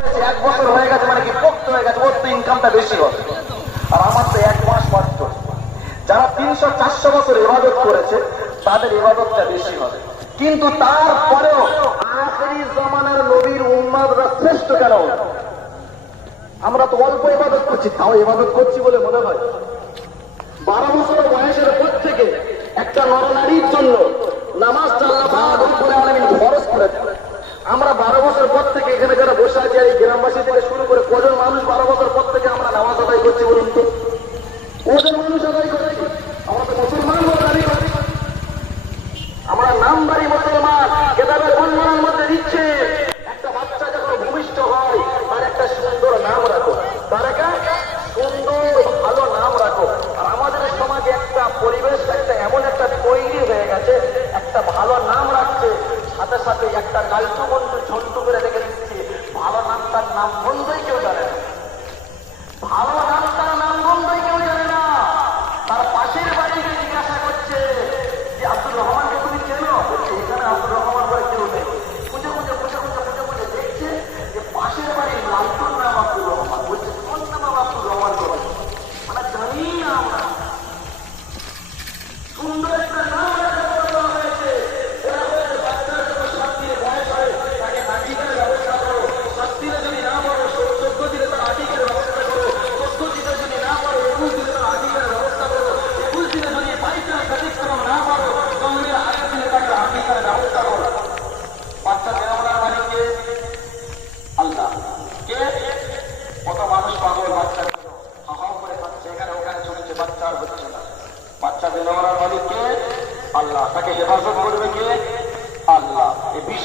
মানে কিন্তু তারপরেও আখেরি জমানার নবীর উম্মাদরা শ্রেষ্ঠ কেন? আমরা তো অল্প ইবাদত করছি, তাও ইবাদত করছি বলে মনে হয়। বারো বছর বয়সের পর থেকে একটা নরনারীর জন্য নামাজ আল্লাহ করে আমরা বারো বছর পর থেকে এখানে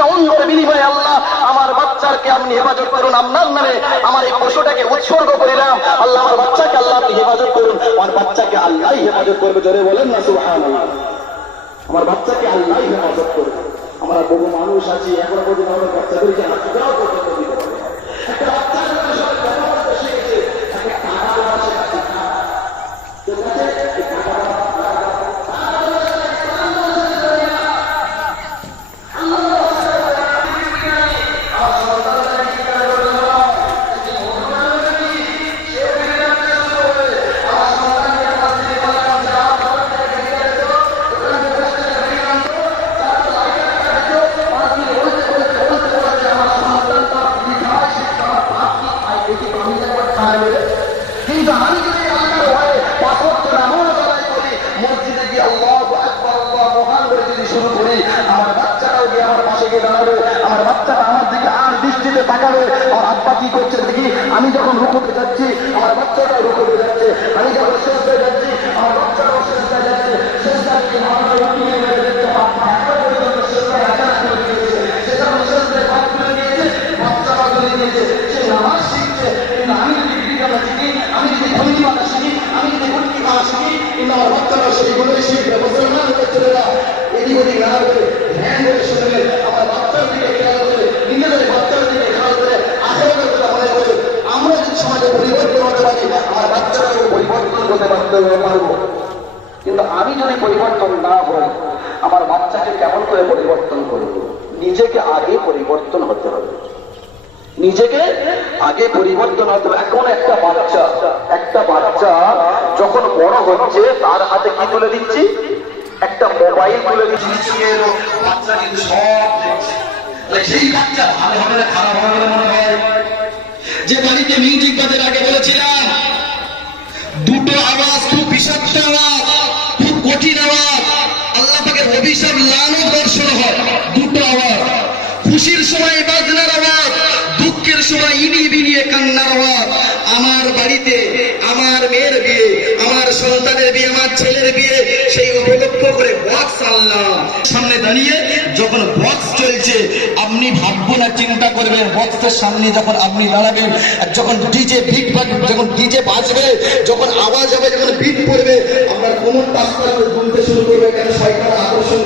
প্রত্যেকটা অন্তরে বিনিময়ে আল্লাহ আমার বাচ্চাকে আপনি হেফাজত করুন, আপনার নামে আমার এই পশুটাকে উৎসর্গ করিলাম আল্লাহ আমার বাচ্চাকে আল্লাহ আপনি হেফাজত করুন। আমার বাচ্চাকে আল্লাহ হেফাজত করবে, জোরে বলেন না সুহান আমার বাচ্চাকে আল্লাহ হেফাজত করবে। আমরা বহু মানুষ আছি, এখনও পর্যন্ত আমরা বাচ্চাদেরকে হাতটাও পর্যন্ত দৃষ্টিতে তাকাবে আমার আব্বা কি করছে দেখি? আমি যখন রুকুতে যাচ্ছি, আমার বাচ্চাটাও রুকুতে যাচ্ছে। আমি যখন শেষ যাচ্ছি, আমার বাচ্চাটাও শেষ যাচ্ছে। শেষ যাচ্ছি আমার আমি যদি ধনী মাথা শিখি, আমি যদি গুটকি খাওয়া শিখি, কিন্তু আমার বাচ্চারা সেইগুলোই শিখবে করতে পারতে পারব কিন্তু আমি যদি পরিবর্তন না হই, আমার বাচ্চাকে কেমন করে পরিবর্তন করব? নিজেকে আগে পরিবর্তন হতে হবে। নিজেকে আগে পরিবর্তন হতে এখন একটা বাচ্চা একটা বাচ্চা যখন বড় হচ্ছে, তার হাতে কি তুলে দিচ্ছি? একটা মোবাইল তুলে দিচ্ছি। সেই বাচ্চা ভালো হবে খারাপ হবে মনে হয়? যে বাড়িতে মিউজিক বাজার আগে বলেছিলাম দুটো আওয়াজ খুব বিষাক্ত আওয়াজ, খুব কঠিন আওয়াজ। আল্লাহ পাকের অভিশাপ লানত বর্ষণ হয়। দুটো আওয়াজ। খুশির সময় বাজনার আওয়াজ, দুঃখের সময় ইনি বিনিয়ে কান্নার আওয়াজ। আমার বাড়িতে আমার মেয়ের বিয়ে, আমার সন্তানের বিয়ে, আমার ছেলের বিয়ে, সেই উপলক্ষ করে বক্স আনলাম সামনে দাঁড়িয়ে যখন বক্স চলছে ভাববো চিন্তা করবেন, বক্সের সামনে যখন আপনি দাঁড়াবেন, আর যখন ডিজে বিগ যখন ডিজে বাজবে, যখন আওয়াজ হবে, যখন বিট পড়বে, আপনার কোন আস্তে দুলতে শুরু করবে, কেন শয়তান আকর্ষণ